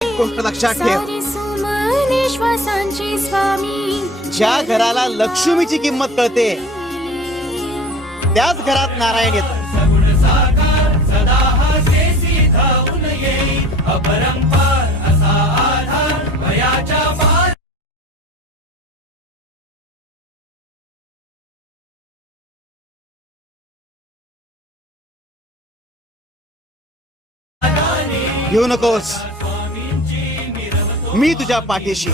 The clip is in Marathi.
एक गोष्ट लक्षात ठेव, श्वासांची स्वामी, ज्या घराला लक्ष्मीची किंमत कळते त्याच घरात नारायण येतो. घेऊ नकोस, मी तुझ्या पाठीशी.